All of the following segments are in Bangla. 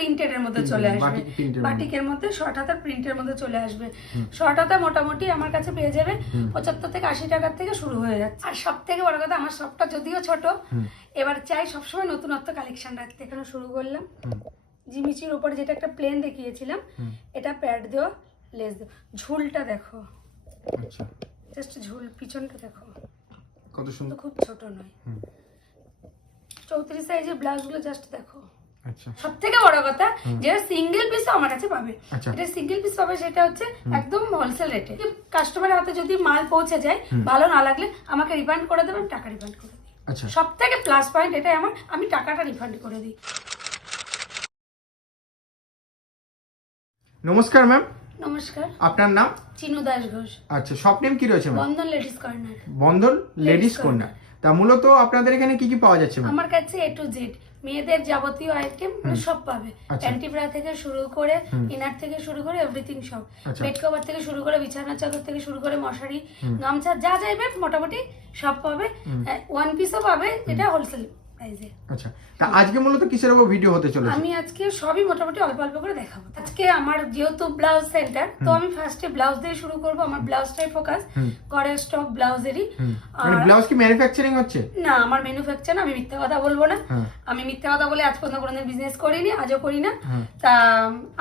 প্রিন্টেড এর মধ্যে চলে আসবে। বাটিকের মধ্যে। শর্ট হাতার প্রিন্টের মধ্যে চলে আসবে। শর্ট হাতা মোটামুটি আমার কাছে পেয়ে যাবে পঁচাত্তর থেকে আশি টাকার থেকে শুরু হয়ে যাচ্ছে। আর সব থেকে বড় কথা আমার শপটা যদিও ছোট এবার চাই সবসময় নতুনত্ব কালেকশন রাখতে। এখানে শুরু করলাম। জিমিচির উপরে যেটা একটা প্লেন দেখিয়েছিলাম এটা প্যাড দেওয়া লেস দেওয়া। ঝুলটা দেখো। আচ্ছা। জাস্ট ঝুল পিছনটা দেখো। কত সুন্দর খুব ছোট নয়। চৌত্রিশ সাইজের ব্লাউজগুলো জাস্ট দেখো। আচ্ছা সব থেকে বড় কথা যেটা সিঙ্গেল পিস আমার কাছে পাবে। আচ্ছা। এটা সিঙ্গেল পিস পাবে সেটা হচ্ছে একদম হোলসেল রেটে কাস্টমারের হাতে যদি মাল পৌঁছে যায় ভালো না লাগলে আমাকে রিফান্ড করে দেবেন টাকা রিফান্ড করে আচ্ছা। সব থেকে প্লাস পয়েন্ট এটাই আমার আমি টাকাটা রিফান্ড করে দিই। নমস্কার ম্যাম নমস্কার। আপনার নাম? চিনু দাস ঘোষ। আচ্ছা শপ নেম কি রয়েছে Bandhan ladies corner Bandhan ladies corner তা মূলত আপনাদের এখানে কি কি পাওয়া যাচ্ছে আমার কাছে এ টু জেড মেয়েদের যাবতীয় আইটেম সব পাবে। আচ্ছা। প্যান্টিব্রা থেকে শুরু করে ইনার থেকে শুরু করে এভরিথিং সব। আচ্ছা। বেড কভার থেকে শুরু করে বিছানার চাদর থেকে শুরু করে মশারি গামছা যা যাইবে মোটামুটি সব পাবে। ওয়ান পিসও পাবে যেটা হোলসেল আচ্ছা তা আজকে মূলত কিসের উপর ভিডিও হতে চলেছে? আমি আজকে সবই মোটামুটি অল্প অল্প করে দেখাবো। আজকে আমার যেহেতু ব্লাউজ সেন্টার তো আমি ফার্স্টে ব্লাউজ দিয়ে শুরু করব। আমার ব্লাউজটাই ফোকাস ঘরের স্টক ব্লাউজেরই মানে আর ব্লাউজ কি ম্যানুফ্যাকচারিং হচ্ছে? না আমার ম্যানুফ্যাকচার আমি মিথ্যা কথা বলব না। হ্যাঁ। আমি মিথ্যা কথা বলে আজ পর্যন্ত কোনোদিন বিজনেস করিনি আজও করি না। হ্যাঁ। তা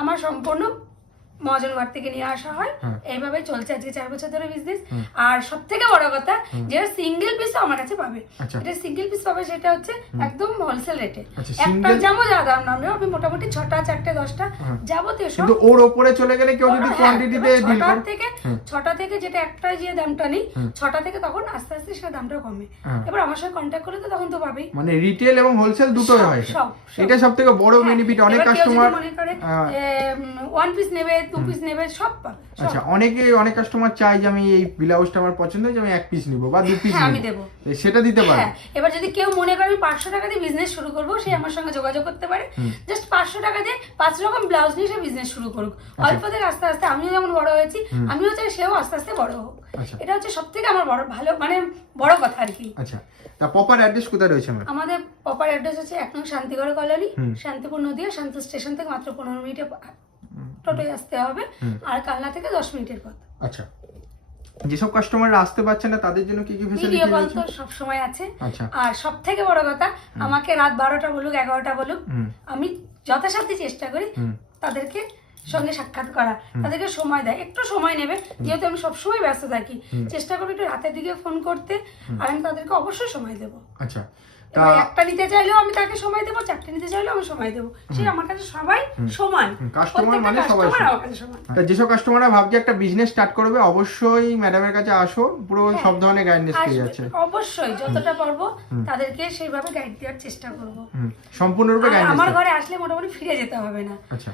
আমার সম্পূর্ণ মহাজন ঘর থেকে নিয়ে আসা হয়। হ্যাঁ। এইভাবে চলছে আজকে চার বছর ধরে বিজনেস আর সব থেকে বড় কথা যেটা সিঙ্গেল পিস আমার কাছে পাবে। আচ্ছা। এটা সিঙ্গেল পিস পাবে সেটা হচ্ছে একদম হোলসেল রেটে আচ্ছা, একটা যেমন যা দাম নামে আমি মোটামুটি ছটা চারটে দশটা হ্যাঁ। যাবতীয় সব ওর ওপরে চলে গেলে কেউ যদি হ্যাঁ, কোয়ান্টিটিতে ডিল করে? থেকে ছটা থেকে যেটা একটা যে দামটা নেই ছটা থেকে তখন আস্তে আস্তে সেটা দামটা কমে। হ্যাঁ। এবার আমার সাথে কন্ট্যাক্ট করলে তো তখন তো পাবেই। মানে রিটেল এবং হোলসেল দুটোই হয়। এটা সব থেকে বড় হ্যাঁ, বেনিফিট অনেক কাস্টমার মনে করে ওয়ান পিস নেবে টু পিস নেবে সব পাবে সব। আচ্ছা অনেকে অনেক কাস্টমার চাই যে আমি এই ব্লাউজটা আমার পছন্দ হয়েছে আমি এক পিস নিব বা দু পিস হ্যাঁ, আমি দেবো। সেটা দিতে পারে। হ্যাঁ এবার যদি কেউ মনে করে আমি পাঁচশো টাকা দিয়ে বিজনেস শুরু করব সে আমার সঙ্গে যোগাযোগ করতে পারে। জাস্ট পাঁচশো টাকা দিয়ে পাঁচ রকম ব্লাউজ নিয়ে সে বিজনেস শুরু করুক। আচ্ছা। অল্প থেকে আস্তে আস্তে আমিও যেমন বড় হয়েছি আমিও চাই সেও আস্তে আস্তে বড় হোক। আচ্ছা। এটা হচ্ছে সব থেকে আমার বড় ভালো মানে বড় কথা আর কি। আচ্ছা তা প্রপার অ্যাড্রেস কোথায় রয়েছে আমাদের প্রপার অ্যাড্রেস হচ্ছে এক নং শান্তিগড় কলোনি শান্তিপুর নদীয়া শান্ত স্টেশন থেকে মাত্র পনেরো মিনিটে টোটোয় আসতে হবে আর কালনা থেকে দশ মিনিটের পথ। আচ্ছা। যেসব কাস্টমাররা আসতে পারছে না তাদের জন্য কি কি ভিডিও কল রয়েছে? তো সবসময় আছে। আচ্ছা। আর সব থেকে বড় কথা আমাকে রাত বারোটা বলুক এগারোটা বলুক হুম। আমি যথাসাধ্য চেষ্টা করি তাদেরকে সঙ্গে সাক্ষাৎ করা। তাদেরকে সময় দেয় একটু সময় নেবে যেহেতু আমি সবসময় ব্যস্ত থাকি। চেষ্টা করি একটু রাতের দিকে ফোন করতে আর আমি তাদেরকে অবশ্যই সময় দেবো। আচ্ছা। একটা নিতে চাইলেও আমি তাকে সময় দেবো চারটে নিতে চাইলেও আমি সময় দেবো। সে আমার কাছে সবাই সমান। প্রত্যেকটা মানে সবাই সমান। যেসব কাস্টমাররা ভাবছে একটা বিজনেস স্টার্ট করবে অবশ্যই ম্যাডামের কাছে আসো পুরো সব ধরনের গাইডেন্স পেয়ে যাচ্ছে। অবশ্যই যতটা পারব তাদেরকে সেইভাবে গাইড দেওয়ার চেষ্টা করব। সম্পূর্ণরূপে আমার ঘরে আসলে মোটামুটি ফিরে যেতে হবে না। আচ্ছা।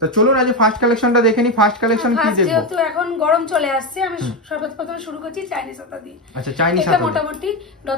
তা চলুন আজ ফার্স্ট কালেকশনটা দেখে নি ফার্স্ট কালেকশন কি দেখব? যেহেতু এখন গরম চলে আসছে আমি সর্বপ্রথমে শুরু করছি চাইনিজ হাতা দিয়ে। আচ্ছা চাইনিজ এটা মোটামুটি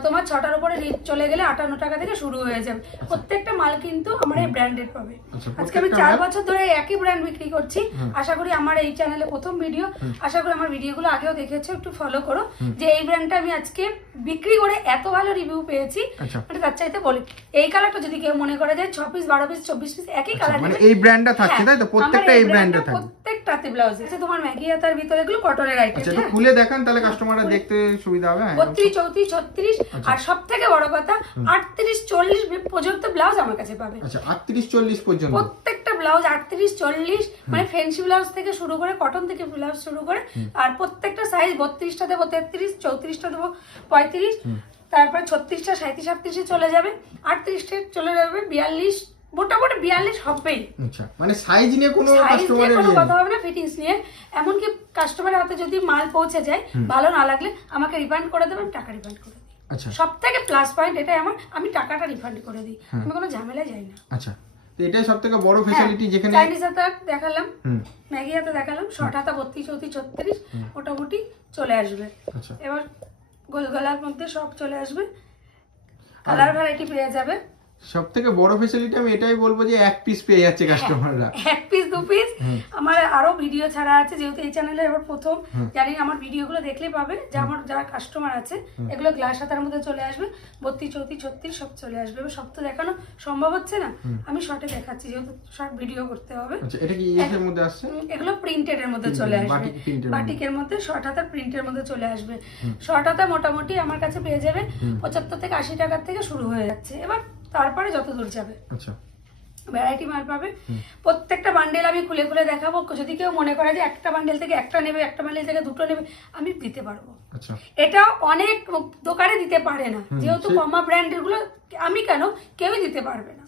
তোমার ছটার উপরে রেট চলে গেলে আটান্ন টাকা থেকে শুরু হয়ে যাবে। প্রত্যেকটা মাল কিন্তু আমার এই ব্র্যান্ডেড পাবে। আচ্ছা, আজকে আমি প্রত্যেকটা চার বছর ধরে একই ব্র্যান্ড বিক্রি করছি। আশা করি আমার এই চ্যানেলে প্রথম ভিডিও আশা করি আমার ভিডিওগুলো আগেও দেখেছ একটু ফলো করো। যে এই ব্র্যান্ডটা আমি আজকে বিক্রি করে এত ভালো রিভিউ পেয়েছি আচ্ছা। মানে তার চাইতে বলি। এই কালারটা যদি কেউ মনে করে যায় ছ পিস বারো পিস চব্বিশ পিস একই কালার মানে এই ব্র্যান্ডটা থাকছে তাই তো? প্রত্যেকটা এই ব্র্যান্ডে থাকবে। প্রত্যেকটাতে ব্লাউজ আছে। তোমার ম্যাগি হাতার ভিতরে এগুলো কটনের আইটেম আচ্ছা একটু খুলে দেখান তাহলে কাস্টমাররা দেখতে সুবিধা হবে হ্যাঁ বত্রিশ চৌত্রিশ ছত্রিশ আচ্ছা। আর সবথেকে বড় কথা আটত্রিশ চল্লিশ পর্যন্ত ব্লাউজ আমার কাছে পাবে। আচ্ছা আটত্রিশ চল্লিশ পর্যন্ত? প্রত্যেকটা ব্লাউজ আটত্রিশ চল্লিশ মানে ফ্যান্সি ব্লাউজ থেকে শুরু করে কটন থেকে ব্লাউজ শুরু করে আর প্রত্যেকটা সাইজ বত্রিশটা দেবো তেত্রিশ চৌত্রিশটা দেবো পঁয়ত্রিশ তারপর ছত্রিশটা সাঁত্রিশ আটত্রিশে চলে যাবে আটত্রিশটা চলে যাবে বিয়াল্লিশ মোটামুটি বিয়াল্লিশ হবেই। আচ্ছা মানে সাইজ নিয়ে কোনো কাস্টমারের কোনো কথা হবে না ফিটিংস নিয়ে। এমনকি কাস্টমারের হাতে যদি মাল পৌঁছে যায় ভালো না লাগলে আমাকে রিফান্ড করে দেবেন টাকা রিফান্ড করে দিই। আচ্ছা। সব থেকে প্লাস পয়েন্ট এটাই আমার আমি টাকাটা রিফান্ড করে দিই। আমি কোনো ঝামেলায় যাই না। আচ্ছা তো এটাই সব থেকে বড় ফেসিলিটি যেখানে চাইনিজ হাতা দেখালাম ম্যাগি হাতা দেখালাম শর্ট হাতা বত্রিশ চৌত্রিশ ছত্রিশ মোটামুটি চলে আসবে। আচ্ছা। এবার গোল গলার মধ্যে সব চলে আসবে। কালার ভ্যারাইটি পেয়ে যাবে। সব থেকে বড় ফেসিলিটি আমি এটাই বলব যে এক পিস পেয়ে যাচ্ছে কাস্টমাররা এক পিস দু পিস আমার আরও ভিডিও ছাড়া আছে যেহেতু এই চ্যানেলে এবার প্রথম। জানি আমার ভিডিওগুলো দেখলেই পাবে যে আমার যারা কাস্টমার আছে এগুলো গ্লাস হাতার মধ্যে চলে আসবে বত্রিশ চৌত্রিশ ছত্রিশ সব চলে আসবে। এবার সব তো দেখানো সম্ভব হচ্ছে না? আমি শর্টে দেখাচ্ছি যেহেতু শর্ট ভিডিও করতে হবে। আচ্ছা এটা কি এর মধ্যে আসছে? এগুলো প্রিন্টেড এর মধ্যে চলে আসবে। বাটিকের মধ্যে শর্ট হাতার প্রিন্টের মধ্যে চলে আসবে। শর্ট হাতা মোটামুটি আমার কাছে পেয়ে যাবে পঁচাত্তর থেকে আশি টাকার থেকে শুরু হয়ে যাচ্ছে। এবার তারপরে যত দূর যাবে। আচ্ছা। ভ্যারাইটি মাল পাবে। প্রত্যেকটা বান্ডেল আমি খুলে খুলে দেখাবো। যদি কেউ মনে করে যে একটা বান্ডেল থেকে একটা নেবে একটা বান্ডেল থেকে দুটো নেবে আমি দিতে পারব। আচ্ছা। এটা অনেক দোকানে দিতে পারে না। যেহেতু কমা ব্র্যান্ডেরগুলো আমি কেন? কেউই দিতে পারবে না।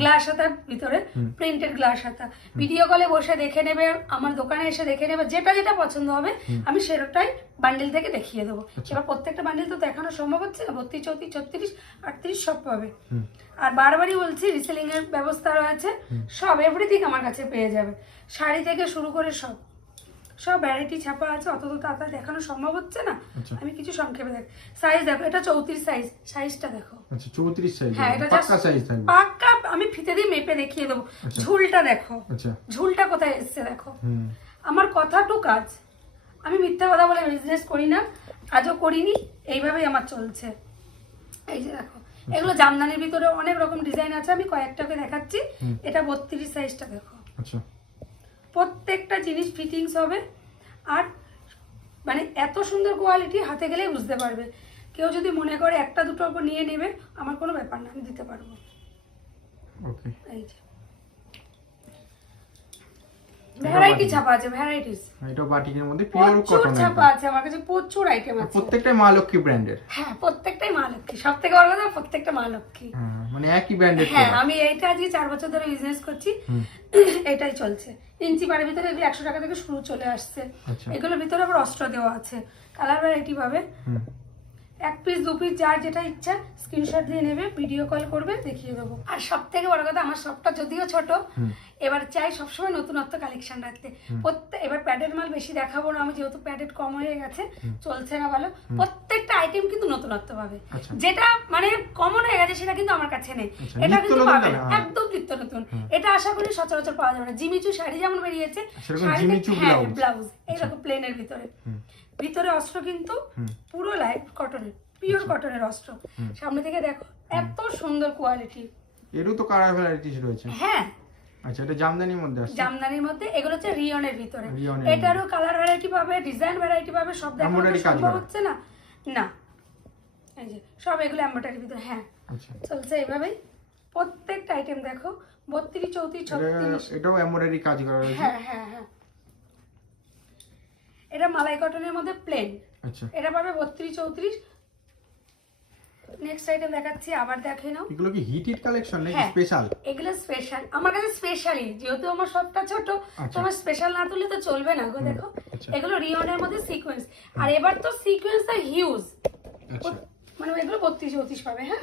গ্লাস হাতার ভিতরে প্রিন্টেড গ্লাস হাতা। ভিডিও কলে বসে দেখে নেবে আমার দোকানে এসে দেখে নেবে যেটা যেটা পছন্দ হবে আমি সেটাই বান্ডেল থেকে দেখিয়ে দেবো। আচ্ছা। এবার প্রত্যেকটা বান্ডেল তো দেখানো সম্ভব হচ্ছে না বত্রিশ চৌত্রিশ ছত্রিশ আটত্রিশ সব পাবে। আর বারবারই বলছি রিসেলিং এর ব্যবস্থা রয়েছে সব এভরিথিং আমার কাছে পেয়ে যাবে। শাড়ি থেকে শুরু করে সব। সব ভ্যারাইটি ছাপা আছে অত তো তাড়াতাড়ি দেখানো সম্ভব হচ্ছে না। আচ্ছা। আমি কিছু সংক্ষেপে দেখ সাইজ দেখো এটা চৌত্রিশ সাইজ সাইজটা দেখো। আচ্ছা চৌত্রিশ সাইজ হ্যাঁ এটা পাক্কা সাইজ থাকবে। পাক্কা আমি ফিতে দিয়ে মেপে দেখিয়ে দেবো। আচ্ছা। ঝুলটা দেখো। আচ্ছা। ঝুলটা কোথায় এসছে দেখো। আমার কথাটু কাজ। আমি মিথ্যা কথা বলে বিজনেস করি না আজও করিনি এইভাবেই আমার চলছে। এই যে দেখো এগুলো জামদানির ভিতরে অনেক রকম ডিজাইন আছে আমি কয়েকটাকে দেখাচ্ছি। এটা বত্রিশ সাইজটা দেখো। আচ্ছা। প্রত্যেকটা জিনিস ফিটিংস হবে। আর মানে এত সুন্দর কোয়ালিটি হাতে গেলেই বুঝতে পারবে। কেউ যদি মনে করে একটা দুটো ওপর নিয়ে নেবে আমার কোনো ব্যাপার না আমি দিতে পারব। এই যে। ভ্যারাইটি ছাপা আছে ভ্যারাইটিস এটা বাটিকের মধ্যে পিওর প্রচুর কটন ছাপা আছে আমার কাছে প্রচুর আইটেম আছে। প্রত্যেকটাই মা লক্ষ্মী ব্র্যান্ডের হ্যাঁ প্রত্যেকটাই মা লক্ষ্মী। সব থেকে বড় কথা প্রত্যেকটা মা লক্ষ্মী। মানে একই ব্র্যান্ডের হ্যাঁ আমি এইটা আজকে বছর ধরে বিজনেস করছি। এটাই চলছে। ইঞ্চি পাড়ের ভিতরে এগুলো টাকা থেকে শুরু চলে আসছে। আচ্ছা। এগুলোর ভিতরে আবার অস্ত্র দেওয়া আছে। কালার ভ্যারাইটি পাবে। এক পিস দু পিস যার যেটা ইচ্ছা স্ক্রিনশট দিয়ে নেবে ভিডিও কল করবে দেখিয়ে দেবো। আর সব থেকে বড় কথা আমার শপটা যদিও ছোট। এবার চাই সবসময় নতুনত্ব কালেকশন রাখতে। প্রত্যেক এবার প্যাডেড মাল বেশি দেখাবো না আমি যেহেতু প্যাডেড কম হয়ে গেছে চলছে না ভালো। প্রত্যেকটা আইটেম কিন্তু নতুনত্ব পাবে। আচ্ছা। যেটা মানে কমন হয়ে গেছে সেটা কিন্তু আমার কাছে নেই। আচ্ছা, এটা কিন্তু পাবে। হ্যাঁ। একদম নিত্য নতুন। এটা আশা করি সচরাচর পাওয়া যাবে না। জিমিচু শাড়ি যেমন বেরিয়েছে হ্যাঁ, ব্লাউজ। ব্লাউজ এইরকম প্লেনের ভিতরে। ভিতরে অস্ত্র কিন্তু পুরো লাইট কটনের পিওর কটনের অস্ত্র। সামনে থেকে দেখো এত সুন্দর কোয়ালিটি এরও তো কালার ভ্যারাইটিস রয়েছে। হ্যাঁ। আচ্ছা এটা জামদানির মধ্যে আসছে। জামদানির মধ্যে এগুলো হচ্ছে রিয়নের ভিতরে। এটারও কালার ভ্যারাইটি পাবে ডিজাইন ভ্যারাইটি পাবে সব কাজ সম্ভব হচ্ছে না? না। এই যে সব এগুলো এম্ব্রয়ডারির ভিতরে হ্যাঁ। আচ্ছা। চলছে এইভাবেই। প্রত্যেকটা আইটেম দেখো বত্রিশ চৌত্রিশ ছত্রিশ। এটা- এটাও এমব্রয়ডারি কাজ করা রয়েছে? হ্যাঁ হ্যাঁ হ্যাঁ। এটা মালাই কটনের মধ্যে প্লেন আচ্ছা। এটা পাবে বত্রিশ চৌত্রিশ। নেক্সট আইটেম দেখাচ্ছি আবার দেখে নাও। এগুলো কি হিট হিট কালেকশন নাকি হ্যাঁ। স্পেশাল এগুলো স্পেশাল আমার কাছে স্পেশালি যেহেতু আমার সবটা ছোট আচ্ছা। তোমার স্পেশাল না তুললে তো চলবে না গো দেখো। আচ্ছা। এগুলো রিয়নের মধ্যে সিকোয়েন্স আর এবার তো সিকোয়েন্সটা হিউজ আচ্ছা। মানে এগুলো বত্রিশ চৌত্রিশ পাবে হ্যাঁ?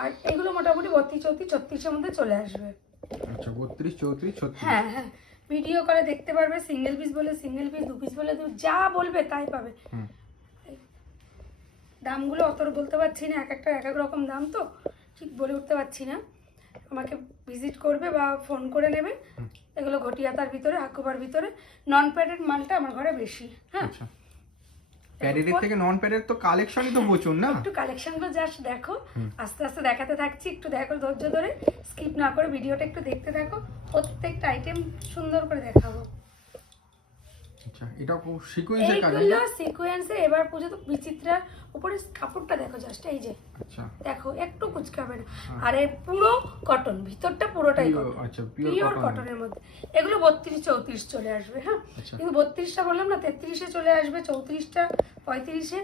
আর এগুলো মোটামুটি বত্রিশ চৌত্রিশ ছত্রিশের মধ্যে চলে আসবে। আচ্ছা বত্রিশ চৌত্রিশ ছত্রিশ। হ্যাঁ হ্যাঁ। ভিডিও করে দেখতে পারবে সিঙ্গেল পিস বলে সিঙ্গেল পিস দু পিস বলে দু যা বলবে তাই পাবে। দামগুলো অত বলতে পারছি না এক একটা এক এক রকম দাম তো ঠিক বলে উঠতে পারছি না। আমাকে ভিজিট করবে বা ফোন করে নেবে। এগুলো ঘটিয়াতার ভিতরে হাকুবার ভিতরে। নন প্যাডেড মালটা আমার ঘরে বেশি হ্যাঁ। আচ্ছা। প্যাডেডের থেকে নন প্যাডেড তো কালেকশনই তো প্রচুর না? একটু কালেকশনগুলো জাস্ট দেখো। আস্তে আস্তে দেখাতে থাকছি একটু দেখো ধৈর্য ধরে স্কিপ না করে ভিডিওটা একটু দেখতে থাকো। প্রত্যেকটা আইটেম সুন্দর করে দেখাবো। আচ্ছা এটা খুব সিকোয়েন্সের কাজ এইগুলো সিকোয়েন্সে এবার পুজো তো বিচিত্রার উপরে কাপড়টা দেখো জাস্ট এই যে। আচ্ছা। দেখো একটু কুচকাবে না আর এর পুরো কটন ভিতরটা পুরোটাই কটন আচ্ছা, পিওর কটনের মধ্যে। এগুলো বত্রিশ চৌত্রিশ চলে আসবে হ্যাঁ? আচ্ছা। কিন্তু বত্রিশটা বললাম না তেত্রিশে চলে আসবে চৌত্রিশটা পঁয়ত্রিশে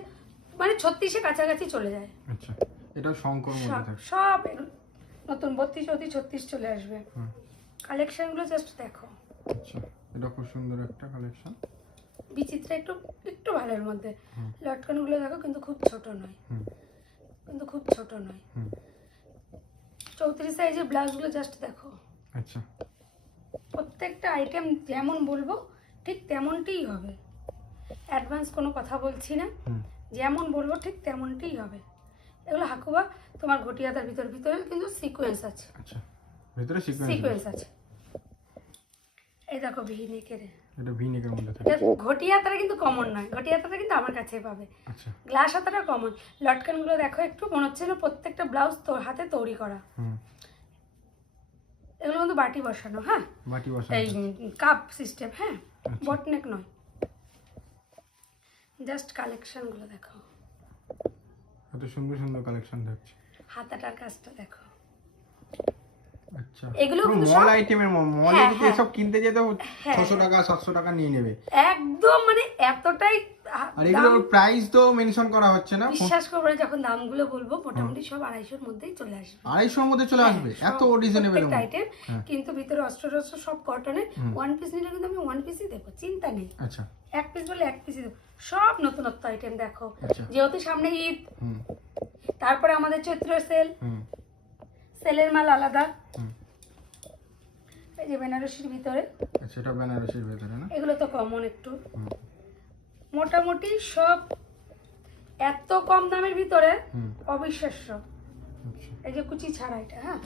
মানে ছত্রিশে কাছাকাছি চলে যায়। আচ্ছা এটা শঙ্কর মধ্যে সব থাকে। সব নতুন বত্রিশ চৌত্রিশ ছত্রিশ চলে আসবে। কালেকশনগুলো জাস্ট দেখো। আচ্ছা। এটা খুব সুন্দর একটা কালেকশন বিচিত্রা একটু একটু ভালোর মধ্যে। লটকনগুলো দেখো কিন্তু খুব ছোট নয়। কিন্তু খুব ছোট নয়। চৌত্রিশ সাইজের ব্লাউজগুলো জাস্ট দেখো। আচ্ছা। প্রত্যেকটা আইটেম যেমন বলব ঠিক তেমনটিই হবে। অ্যাডভান্স কোনো কথা বলছি না। যেমন বলব ঠিক তেমনটিই হবে। এগুলো হাকুবা তোমার ঘটিয়াতার ভিতর ভিতরে কিন্তু সিকোয়েন্স আছে। আচ্ছা। ভেতরে সিকোয়েন্স আছে। এই দেখো ভিনেকের। এটা ভি নেকের মধ্যে থাকে। এটা ঘটিয়াতাটা কিন্তু কমন নয় ঘটিয়াতাটা কিন্তু আমার কাছে পাবে। আচ্ছা। গ্লাস হাতাটা কমন লটকানগুলো দেখো একটু মনে হচ্ছে না প্রত্যেকটা ব্লাউজ তো হাতে তৈরি করা। হুম। এগুলো কিন্তু বাটি বসানো হ্যাঁ? বাটি বসা এই কাপ সিস্টেম হ্যাঁ? আচ্ছা। বটনেক নয়। জাস্ট কালেকশনগুলো দেখো। এত সুন্দর সুন্দর কালেকশন থাকছে। হাতাটার কাজটা দেখো। আচ্ছা এগুলো কিন্তু মল আইটেমের মলে হ্যাঁ, যদি হ্যাঁ। এসব কিনতে যেতে হ্যাঁ। ছশো টাকা সাতশো টাকা নিয়ে নেবে। একদম মানে এতটাই আর এগুলোর প্রাইস তো মেনশন করা হচ্ছে না। বিশ্বাস করব যখন দামগুলো বলব মোটামুটি সব আড়াইশোর মধ্যেই চলে আসবে। আড়াইশোর মধ্যে চলে আসবে এত রিজনেবল হ্যাঁ। কিন্তু ভিতরে অস্ত্র টস্ত্র সব কটনের ওয়ান পিস নিলে কিন্তু আমি ওয়ান পিসই দেবো চিন্তা নেই। আচ্ছা। এক পিস বলে এক পিসই দেবো। সব নতুনত্ব আইটেম দেখো আচ্ছা। যেহেতু সামনে ঈদ তারপরে আমাদের চৈত্র সেল সেলের মাল আলাদা। এই যে বেনারসির ভিতরে। আচ্ছা এটা বেনারসির ভেতরে না? এগুলো তো কমন একটু। মোটামুটি সব এত কম দামের ভিতরে অবিশ্বাস্য। আচ্ছা। এই যে কুচি ছাড়া এটা হ্যাঁ?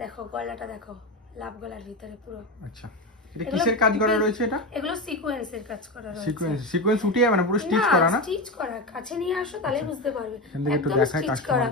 দেখো গলাটা দেখো লাভ গলার ভিতরে পুরো। আচ্ছা। এটা কিসের কাজ করা রয়েছে এটা? এগুলো সিকোয়েন্সের কাজ করা রয়েছে। সিকোয়েন্স সিকোয়েন্স উঠে যাবে না পুরো স্টিচ করা না? স্টিচ করা কাছে নিয়ে আসো তাহলে বুঝতে পারবে। একদম স্টিচ করা।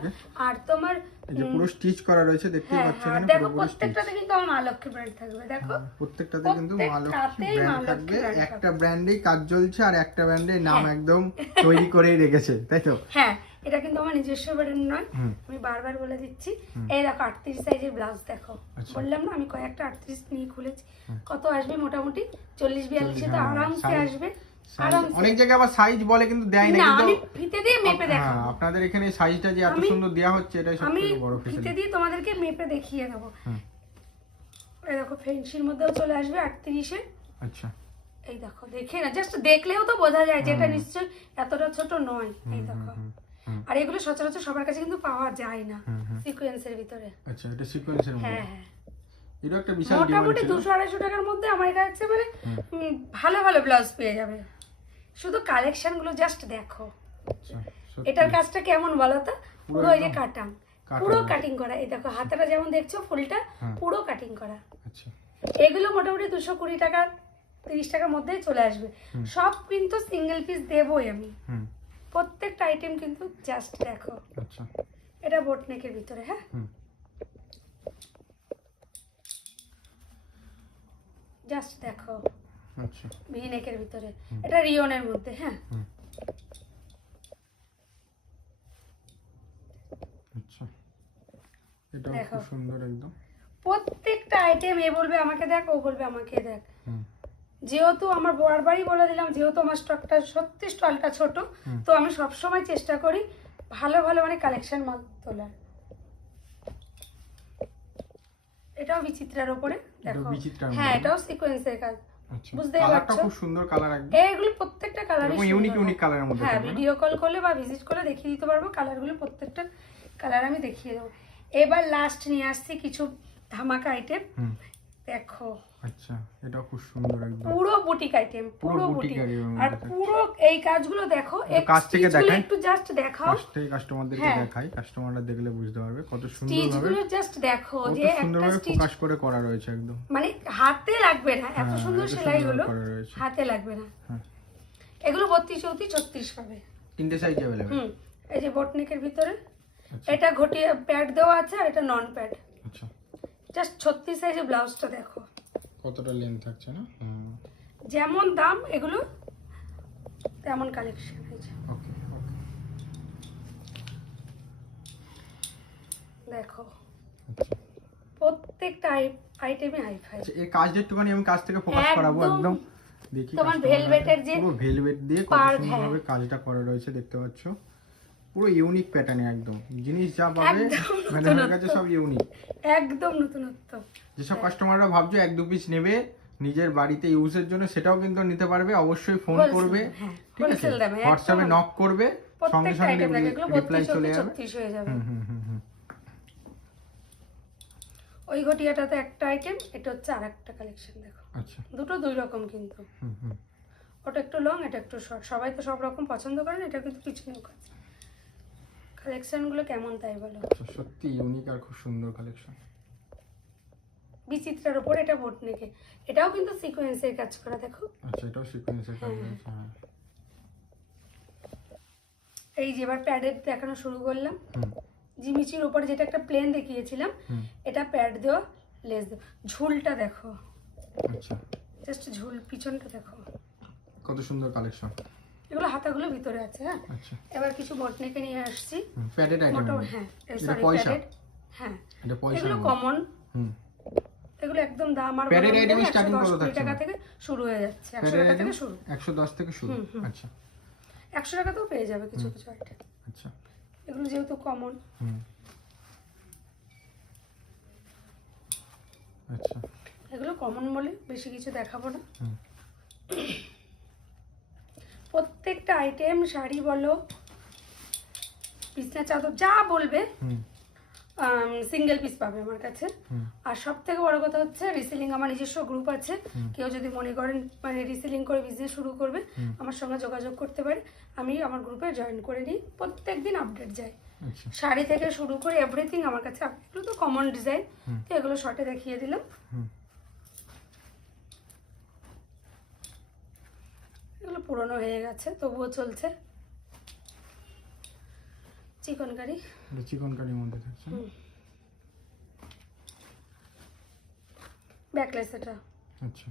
আর তোমার এই যে পুরো স্টিচ করা রয়েছে দেখতেই হ্যাঁ পাচ্ছেন হ্যাঁ এখানে দেখো প্রত্যেকটাতে কিন্তু আমার মা লক্ষ্মী ব্র্যান্ড থাকবে দেখো। প্রত্যেকটাতে কিন্তু মা লক্ষ্মী ব্র্যান্ড থাকবে। একটা ব্র্যান্ডেই কাজ চলছে আর একটা ব্র্যান্ডের নাম হ্যাঁ। একদম তৈরি করেই রেখেছে তাই তো? হ্যাঁ এটা কিন্তু আমার নিজস্ব ব্র্যান্ড নয়। আমি বারবার বলে দিচ্ছি। এই দেখো আটত্রিশ সাইজের ব্লাউজ দেখো। আচ্ছা। বললাম না আমি কয়েকটা আটত্রিশ নিয়ে খুলেছি। কত আসবে মোটামুটি? চল্লিশ বিয়াল্লিশে তো হ্যাঁ, আরামসে আসবে। অনেক জায়গায় আবার সাইজ বলে কিন্তু দেয় না কিন্তু ফিতে দিয়ে মেপে হ্যাঁ, দেখাবো আপনাদের এখানে সাইজটা যে এত সুন্দর দেওয়া হচ্ছে এটাই সবথেকে বড় ফিতে ফেসিলিটি দিয়ে তোমাদেরকে মেপে দেখিয়ে দেবো। এই দেখো ফেন্সির মধ্যেও চলে আসবে আটত্রিশে আচ্ছা। এই দেখো দেখে না জাস্ট দেখলেও তো বোঝা যায় যে এটা নিশ্চয়ই এতটা ছোট নয়। এই দেখো। আর এগুলো সচরাচর সবার কাছে কিন্তু পাওয়া যায় না। সিকোয়েন্সের ভিতরে। আচ্ছা এটা সিকোয়েন্সের মধ্যে। হ্যাঁ হ্যাঁ। এটা একটা বিশাল ডিমান্ড মোটামুটি ছিল। দুশো আড়াইশো টাকার মধ্যে আমার কাছে মানে ভালো ভালো ব্লাউজ পেয়ে যাবে। শুধু কালেকশনগুলো জাস্ট দেখো। আচ্ছা, এটার কাজটা কেমন বলো তো? পুরো এই যে কাটাং। পুরো কাটিং করা। এই দেখো হাতাটা যেমন দেখছ ফুলটা পুরো কাটিং করা। আচ্ছা। এগুলো মোটামুটি দুশো কুড়ি টাকা তিরিশ টাকার মধ্যেই চলে আসবে। সব কিন্তু সিঙ্গেল পিস দেবই আমি। হুম। প্রত্যেকটা আইটেম কিন্তু জাস্ট দেখো। আচ্ছা। এটা বোটনেকের ভিতরে হ্যাঁ? জাস্ট দেখো। আচ্ছা। ভিনেকের ভিতরে। এটা রিওনের মধ্যে হ্যাঁ? আচ্ছা। দেখো। খুব সুন্দর একদম। প্রত্যেকটা আইটেম এ বলবে আমাকে দেখ ও বলবে আমাকে দেখ। হুম। যেহেতু আমার বারবারই বলে দিলাম যেহেতু আমার স্টকটা সত্যি স্টলটা ছোট তো আমি সব সময় চেষ্টা করি ভালো ভালো মানে কালেকশন মাল তোলার। এটাও বিচিত্রার এটাও দেখো। হ্যাঁ এটাও সিকোয়েন্সের কাজ। আচ্ছা কালারটা পারছ। খুব সুন্দর কালার একদম। এইগুলো প্রত্যেকটা এরকম ইউনিক ইউনিক কালারের মধ্যে হ্যাঁ ভিডিও কল করলে বা ভিজিট করলে দেখিয়ে দিতে পারব কালারগুলো প্রত্যেকটা কালার আমি দেখিয়ে দেবো। এবার লাস্ট নিয়ে আসছি কিছু ধামাকা আইটেম দেখো আচ্ছা এটাও খুব সুন্দর একদম। পুরো বুটিক আইটেম পুরো বুটিক আর পুরো এই কাজগুলো দেখো থেকে দেখাই। একটু জাস্ট দেখাও। ফার্স্টে কাস্টমারদেরকে হ্যাঁ। দেখাই কাস্টমাররা দেখলে বুঝতে পারবে কত সুন্দরভাবে স্টিচগুলো জাস্ট দেখো যে একটা স্টিচ ফোকাস করে করা রয়েছে একদম। মানে হাতে লাগবে না এত হ্যাঁ, সুন্দর সেলাই সুন্দর হলো হাতে লাগবে না। হ্যাঁ। এগুলো বত্রিশ চৌত্রিশ ছত্রিশ পাবে তিনটে সাইজ অ্যাভেলেবেল হুম এই যে বটনিকের ভিতরে। আচ্ছা। এটা ঘটিয়ে প্যাড দেওয়া আছে আর এটা নন প্যাড আচ্ছা। জাস্ট ছত্রিশ সাইজের ব্লাউজটা দেখো। কতটা লেন্থ থাকছে না? যেমন দাম এগুলো তেমন কালেকশন হয়েছে। ওকে ওকে দেখো। আচ্ছা। প্রত্যেকটা আইটেমে হাই ফাই আচ্ছা এর কাজটা একটুখানি আমি কাজ থেকে ফোকাস করাবো একদম। দেখি তোমার velvet-এর যে ভেলভেট দিয়ে কত সুন্দরভাবে কাজটা করা রয়েছে দেখতে পাচ্ছ? পুরো ইউনিক প্যাটার্নে একদম। জিনিস যা পাবে ম্যাডামের কাছে সব ইউনিক একদম নতুনত্ব। যেসব কাস্টমাররা ভাবছ এক দু পিস নেবে নিজের বাড়িতে ইউজের জন্য সেটাও কিন্তু নিতে পারবে অবশ্যই ফোন করবে। হ্যাঁ, ঠিক আছে? হোয়াটসঅ্যাপে নক করবে সঙ্গে সঙ্গে রিপ্লাই চলে যাবে। ওই ঘটিয়াটাতে একটা আইটেম এটা হচ্ছে আর একটা কালেকশন দেখো। আচ্ছা। দুটো দুই রকম কিন্তু। হুম হুম। ওটা একটু লং এটা একটু শর্ট সবাই তো সব রকম পছন্দ করেন এটা কিন্তু পিছনেও কাজ কালেকশনগুলো কেমন তাই বলো? আচ্ছা, সত্যি ইউনিক আর খুব সুন্দর কালেকশন বিচিত্রার ওপর এটা বোট নেকে? এটাও কিন্তু সিকোয়েন্সের কাজ করা দেখো। আচ্ছা এটাও সিকোয়েন্সের কাজ হ্যাঁ। হ্যাঁ। এই যে এবার প্যাডের দেখানো শুরু করলাম। জিমিচির ওপরে যেটা একটা প্লেন দেখিয়েছিলাম এটা প্যাড দেওয়া লেস দেওয়া। ঝুলটা দেখো। আচ্ছা। জাস্ট ঝুল পিছনটা দেখো। কত সুন্দর কালেকশন এগুলো হাতাগুলো ভিতরে আছে হ্যাঁ? আচ্ছা। এবার কিছু বোটনেকে নিয়ে আসছি। প্যাডেড আইটেম হ্যাঁ সরি পয়সা? হ্যাঁ। এটা পয়সা এগুলো কমন হুম। এগুলো একদম দাম আর বড় starting 110 কত কুড়ি টাকা থেকে শুরু হয়ে যাচ্ছে একশো প্যাডেড টাকা থেকে শুরু। একশো দশ থেকে শুরু। আচ্ছা। একশো টাকাতেও পেয়ে যাবে কিছু কিছু আইটেম আচ্ছা। এগুলো যেহেতু কমন হুম। আচ্ছা। এগুলো কমন বলে বেশি কিছু দেখাবো না। হুম। প্রত্যেকটা আইটেম শাড়ি বলো বিছনা চাদর যা বলবে সিঙ্গেল পিস পাবে আমার কাছে। আর সব থেকে বড় কথা হচ্ছে রিসেলিং আমার নিজস্ব গ্রুপ আছে। কেউ যদি মনে করেন মানে রিসেলিং করে বিজনেস শুরু করবে আমার সঙ্গে যোগাযোগ করতে পারে। আমি আমার গ্রুপে জয়েন করে নিই প্রত্যেক দিন আপডেট যায় আচ্ছা। শাড়ি থেকে শুরু করে এভরিথিং আমার কাছে এগুলো তো কমন ডিজাইন তো এগুলো শর্টে দেখিয়ে দিলাম। এগুলো পুরনো হয়ে গেছে তবুও চলছে। চিকন কারির মধ্যে থাকছে। ব্যাকলেস এটা। আচ্ছা।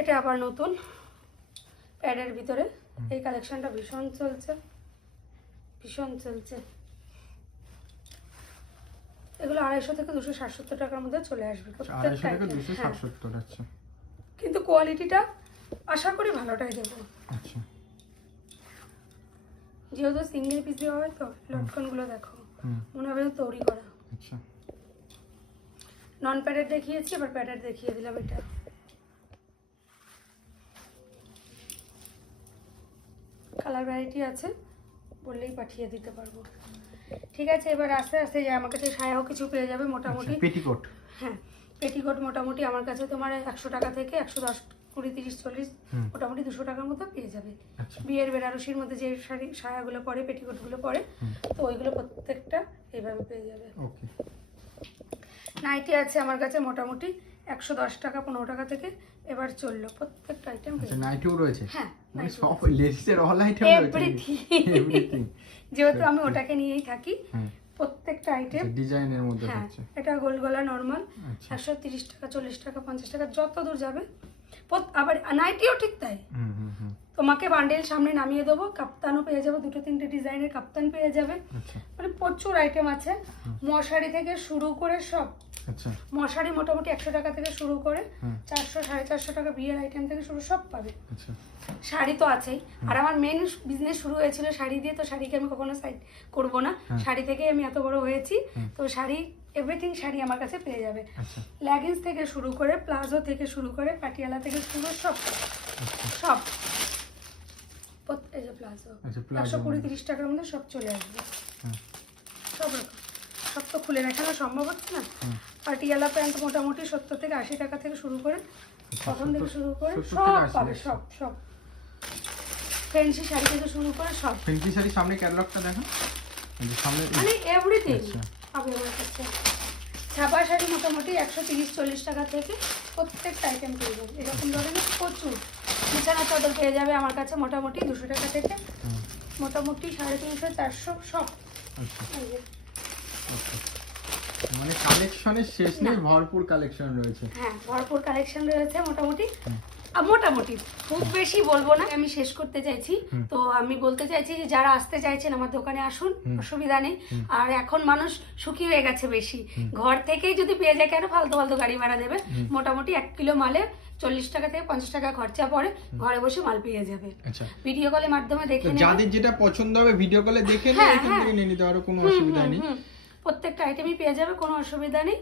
এটা আবার নতুন প্যাডের ভিতরে। এই কালেকশনটা ভীষণ চলছে ভীষণ চলছে। এগুলো আড়াইশো থেকে দুশো সাতসত্তর টাকার মধ্যে চলে আসবে। আচ্ছা, আড়াইশো থেকে দুশো। আচ্ছা কিন্তু কোয়ালিটিটা আশা করি ভালোটাই দেবো। আচ্ছা। যেহেতু সিঙ্গেল পিস দেওয়া হয় তো লটকনগুলো দেখো। মনে হবে তৈরি করা। আচ্ছা। নন প্যাডেড দেখিয়েছি এবার প্যাডেড দেখিয়ে দিলাম এটা। কালার ভ্যারাইটি আছে বললেই পাঠিয়ে দিতে পারব। ঠিক আছে এবার আস্তে আস্তে আমার কাছে সায়াও কিছু পেয়ে যাবে মোটামুটি। পেটিকোট হ্যাঁ। পেটিকোট মোটামুটি আমার কাছে তোমার একশো টাকা থেকে একশো দশ কুড়ি তিরিশ চল্লিশ মোটামুটি দুশো টাকার মতো পেয়ে যাবে। আচ্ছা। বিয়ের বেনারসির মধ্যে যে শাড়ি সায়াগুলো পরে পেটিকোটগুলো পরে তো ওইগুলো প্রত্যেকটা এইভাবে পেয়ে যাবে। ওকে। নাইটি আছে আমার কাছে মোটামুটি একশো দশ টাকা পনেরো টাকা থেকে এবার চলল। প্রত্যেকটা আইটেম আচ্ছা নাইটিও রয়েছে? হ্যাঁ মানে সব লেডিসের অল আইটেম এভরিথিং এভরিথিং যেহেতু আমি ওটাকে নিয়েই থাকি প্রত্যেকটা আইটেম ডিজাইনের মধ্যে হ্যাঁ এটা গোল গলা নর্মাল আচ্ছা। একশো তিরিশ টাকা চল্লিশ টাকা পঞ্চাশ টাকা যত দূর যাবে। আবার নাইটিও ঠিক তাই। তোমাকে বান্ডেল সামনে নামিয়ে দেবো। কাপ্তানও পেয়ে যাবে দুটো তিনটে ডিজাইনের কাপ্তান পেয়ে যাবে। আচ্ছা। মানে প্রচুর আইটেম আছে। মশারি থেকে শুরু করে সব। আচ্ছা। মশারি মোটামুটি একশো টাকা থেকে শুরু করে চারশো সাড়ে চারশো টাকা বিয়ের আইটেম থেকে শুরু সব পাবে। আচ্ছা। শাড়ি তো আছেই। আর আমার মেন বিজনেস শুরু হয়েছিল শাড়ি দিয়ে তো শাড়িকে আমি কখনো সাইড করব না। শাড়ি থেকেই আমি এত বড় হয়েছি তো শাড়ি এভরিথিং শাড়ি আমার কাছে পেয়ে যাবে। লেগিংস থেকে শুরু করে প্লাজো থেকে শুরু করে পাটিয়ালা থেকে শুরু করে সব সব। এই যে প্লাজো। একশো কুড়ি তিরিশ টাকার মধ্যে সব চলে আসবে। সব রকম। সব তো খুলে রাখানো সম্ভব হচ্ছে না? পাটিয়ালা প্যান্ট মোটামুটি সত্তর থেকে আশি টাকা থেকে শুরু করে তখন থেকে শুরু করে সব পাবে সব সব। ফ্যান্সি শাড়ি থেকে শুরু করে সব। ফেন্সি শাড়ি সামনে ক্যাটালগটা দেখো। সামনে মানে এভরিথিং। পাবে আমার কাছে ছাপা শাড়ি মোটামুটি একশো তিরিশ চল্লিশ টাকা থেকে প্রত্যেকটা আইটেম পেয়ে যাবে এরকম ধরনের প্রচুর। বিছানা চাদর পেয়ে যাবে আমার কাছে মোটামুটি দুশো টাকা থেকে। মোটামুটি সাড়ে তিনশো চারশো সব। আচ্ছা। ওকে মানে কালেকশনের শেষ নেই ভরপুর কালেকশন রয়েছে। হ্যাঁ ভরপুর কালেকশন রয়েছে মোটামুটি। মোটামুটি। খুব বেশি বলব না আমি শেষ করতে চাইছি। তো আমি বলতে চাইছি যে যারা আসতে চাইছেন আমার দোকানে আসুন অসুবিধা নেই। আর এখন মানুষ সুখী হয়ে গেছে বেশি। ঘর থেকেই যদি পেয়ে যায় কেন ফালতু ফালতু গাড়ি ভাড়া দেবে? মোটামুটি এক কিলো মালে চল্লিশ টাকা থেকে পঞ্চাশ টাকা খরচা পড়ে ঘরে বসে মাল পেয়ে যাবে। আচ্ছা। ভিডিও কলের মাধ্যমে দেখে যাদের যেটা পছন্দ হবে ভিডিও কলে দেখে নিয়ে হ্যাঁ, হ্যাঁ। নিয়ে নিতে পারো কোনো অসুবিধা নেই। প্রত্যেকটা আইটেমই পেয়ে যাবে কোনো অসুবিধা নেই।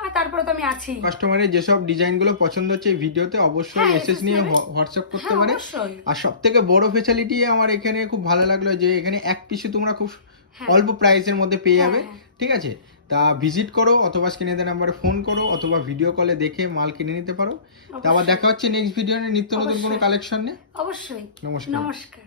আর তারপরে তো আমি আছি। কাস্টমারের যেসব ডিজাইনগুলো পছন্দ হচ্ছে এই ভিডিওতে অবশ্যই হ্যাঁ, মেসেজ নিয়ে হোয়াটসঅ্যাপ করতে হ্যাঁ পারে। আর সব থেকে বড় ফেসিলিটি আমার এখানে খুব ভালো লাগল যে এখানে এক পিসে তোমরা খুব হ্যাঁ। অল্প প্রাইসের মধ্যে পেয়ে যাবে হ্যাঁ, ঠিক আছে? তা ভিজিট করো অথবা স্ক্রিনে দেওয়া নাম্বারে ফোন করো অথবা ভিডিও কলে দেখে মাল কিনে নিতে পারো। তা আবার দেখা হচ্ছে নেক্সট ভিডিও নিত্য নতুন কোনো। কালেকশন নিয়ে। অবশ্যই। নমস্কার। নমস্কার।